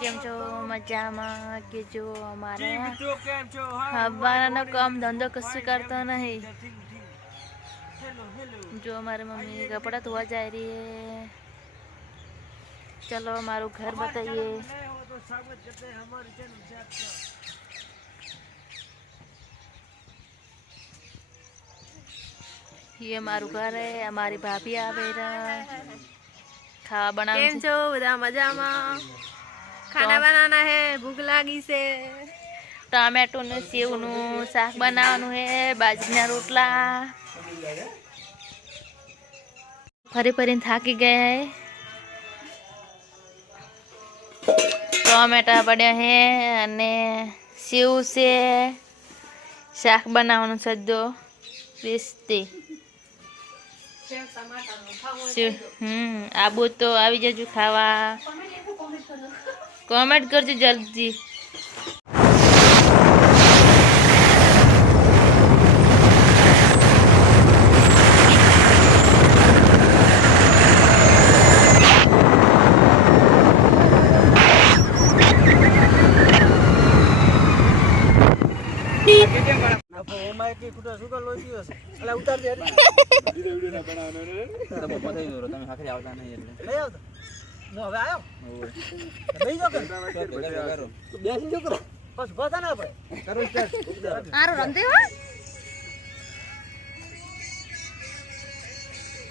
કેમ છો? મજામાં કે જો અમારે કામ ધંધો કશું કરતો નહીં. જો चलो हमारा घर बताइए ये मारू घर है हमारी भाभी आ रहा ખાવા बना मज़ा मा ખાના બનાના હે ભૂખ લાગી છે. ટામેટોનું ને સેવનું શાક બનાવવાનું હે બાજરીના રોટલા. ફરી ફરીને થાકી ગયા હે. ટોમેટા પડ્યા હે અને સેવ છે. શાક બનાવવાનું સજ્જો બેસતી હમ આબુ તો આવી જજો ખાવા. કોમેન્ટ કરજો જલ્દી. કુટા સુકા લોહી ગયો છે એટલે ઉતાર દે નહીં આવતો? હું હવે આવ્યો નહીં જો કે? બેસી જો કરો બસ ઊભા થા ને આપણે. આરો રમતે હો.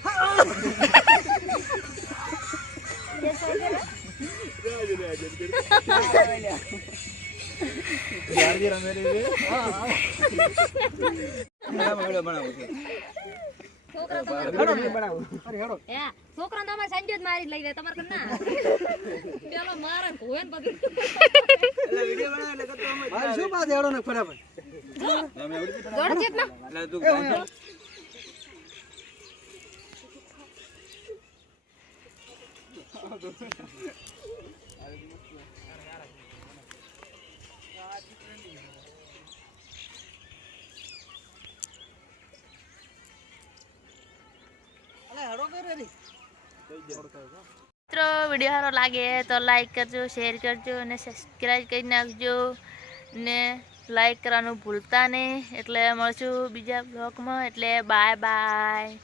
હા છોકરા તો અમારે સંજે જ મારી જ લઈ લે તમારે ના? પેલો મારે હોય ને બધું શું બાદ હેડો ને ફટાફટ? જોડ છે ના? અલે મિત્રો વીડિયો સારો લાગે તો લાઈક કરજો શેર કરજો અને સબસ્ક્રાઈબ કરી નાખજો ને લાઈક કરવાનું ભૂલતા નહીં. એટલે મળશું બીજા બ્લોગમાં એટલે બાય બાય